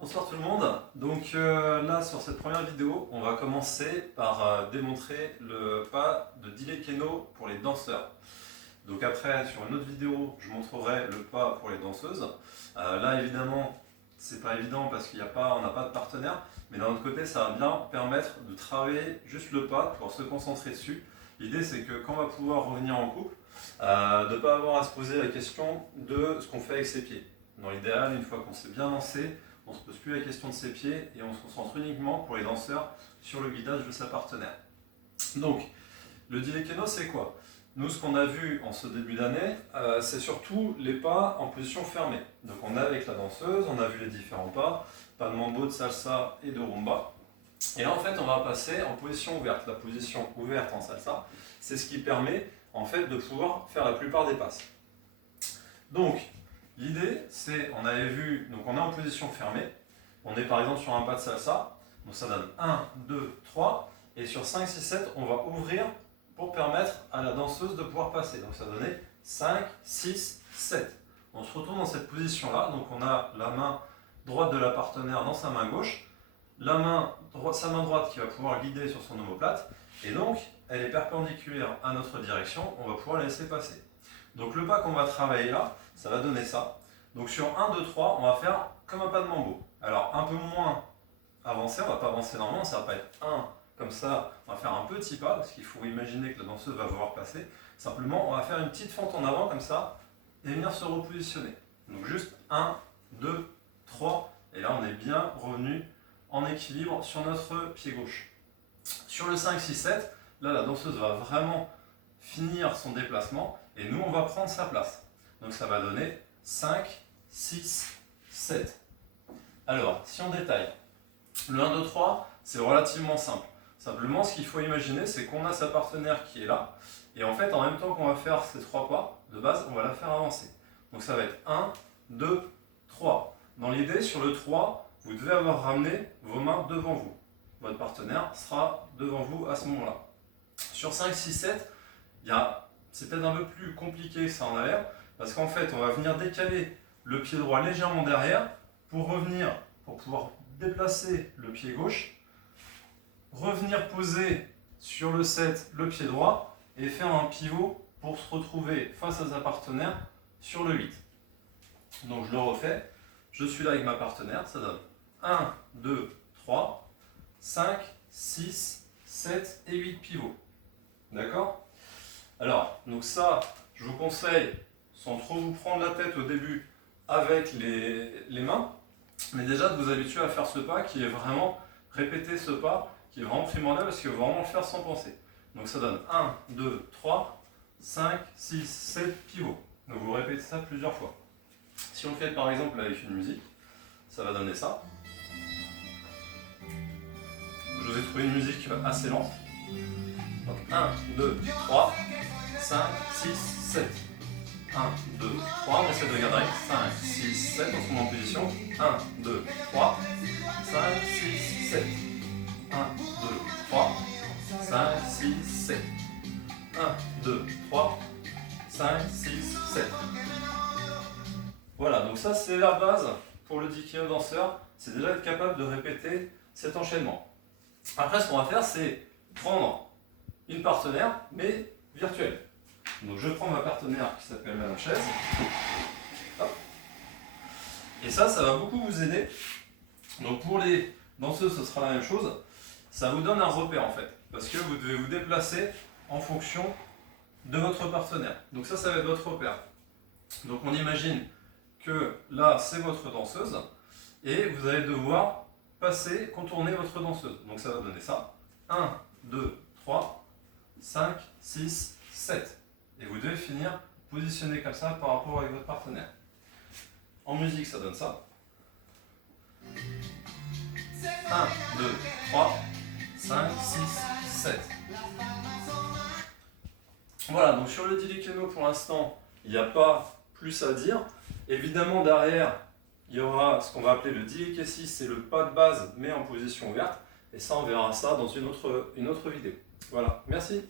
Bonsoir tout le monde. Donc là sur cette première vidéo, on va commencer par démontrer le pas de Dile Keno pour les danseurs. Donc après sur une autre vidéo, je montrerai le pas pour les danseuses. Là évidemment, c'est pas évident parce qu'on n'a pas de partenaire, mais d'un autre côté, ça va bien permettre de travailler juste le pas, pour se concentrer dessus. L'idée c'est que quand on va pouvoir revenir en couple, de ne pas avoir à se poser la question de ce qu'on fait avec ses pieds. Dans l'idéal, une fois qu'on s'est bien lancé, on ne se pose plus la question de ses pieds et on se concentre uniquement pour les danseurs sur le guidage de sa partenaire. Donc, le Dile Keno, c'est quoi? Nous, ce qu'on a vu en ce début d'année, c'est surtout les pas en position fermée. Donc, on est avec la danseuse, on a vu les différents pas de mambo, de salsa et de rumba. Et là, en fait, on va passer en position ouverte. La position ouverte en salsa, c'est ce qui permet, en fait, de pouvoir faire la plupart des passes. Donc, l'idée, c'est, on avait vu, donc on est en position fermée, on est par exemple sur un pas de salsa, donc ça donne 1, 2, 3, et sur 5, 6, 7, on va ouvrir pour permettre à la danseuse de pouvoir passer. Donc ça donnait 5, 6, 7. On se retrouve dans cette position-là, donc on a la main droite de la partenaire dans sa main gauche, sa main droite qui va pouvoir guider sur son omoplate, et donc elle est perpendiculaire à notre direction, on va pouvoir la laisser passer. Donc le pas qu'on va travailler là, ça va donner ça. Donc sur 1, 2, 3, on va faire comme un pas de mambo. Alors un peu moins avancé, on va pas avancer normalement, ça va pas être 1 comme ça, on va faire un petit pas, parce qu'il faut imaginer que la danseuse va vouloir passer. Simplement, on va faire une petite fente en avant comme ça, et venir se repositionner. Donc juste 1, 2, 3, et là on est bien revenu en équilibre sur notre pied gauche. Sur le 5, 6, 7, là la danseuse va vraiment finir son déplacement, et nous on va prendre sa place. Donc ça va donner 5, 6, 7. Alors, si on détaille, le 1, 2, 3, c'est relativement simple. Simplement, ce qu'il faut imaginer, c'est qu'on a sa partenaire qui est là, et en fait, en même temps qu'on va faire ces 3 pas, de base, on va la faire avancer. Donc ça va être 1, 2, 3. Dans l'idée, sur le 3, vous devez avoir ramené vos mains devant vous. Votre partenaire sera devant vous à ce moment-là. Sur 5, 6, 7, c'est peut-être un peu plus compliqué que ça en a l'air, parce qu'en fait, on va venir décaler le pied droit légèrement derrière pour revenir, pour pouvoir déplacer le pied gauche, revenir poser sur le 7 le pied droit et faire un pivot pour se retrouver face à sa partenaire sur le 8. Donc je le refais, je suis là avec ma partenaire, ça donne 1, 2, 3, 5, 6, 7 et 8 pivots. D'accord? Alors, donc ça, je vous conseille, sans trop vous prendre la tête au début avec les mains, mais déjà de vous habituer à faire ce pas qui est vraiment, répéter ce pas qui est vraiment primordial parce que vous vraiment le faire sans penser. Donc ça donne 1, 2, 3, 5, 6, 7 pivots. Donc vous répétez ça plusieurs fois. Si on le fait par exemple avec une musique, ça va donner ça. Je vous ai trouvé une musique assez lente. Donc 1, 2, 3, 5, 6, 7. 1, 2, 3, on essaie de garder 5, 6, 7, on se met en position. 1, 2, 3, 5, 6, 7. 1, 2, 3, 5, 6, 7. 1, 2, 3, 5, 6, 7. Voilà, donc ça c'est la base pour le Dile Keno danseur, c'est déjà être capable de répéter cet enchaînement. Après ce qu'on va faire c'est prendre une partenaire mais virtuelle. Donc je prends ma partenaire qui s'appelle Madame Chaise. Hop. Et ça va beaucoup vous aider. Donc pour les danseuses, ce sera la même chose. Ça vous donne un repère en fait. Parce que vous devez vous déplacer en fonction de votre partenaire. Donc ça va être votre repère. Donc on imagine que là, c'est votre danseuse. Et vous allez devoir passer, contourner votre danseuse. Donc ça va donner ça. 1, 2, 3, 5, 6, 7. Et vous devez finir positionné comme ça par rapport avec votre partenaire. En musique, ça donne ça. 1, 2, 3, 5, 6, 7. Voilà, donc sur le Dile Keno, pour l'instant, il n'y a pas plus à dire. Évidemment, derrière, il y aura ce qu'on va appeler le Dile Kessi, c'est le pas de base, mais en position ouverte. Et ça, on verra ça dans une autre vidéo. Voilà, merci.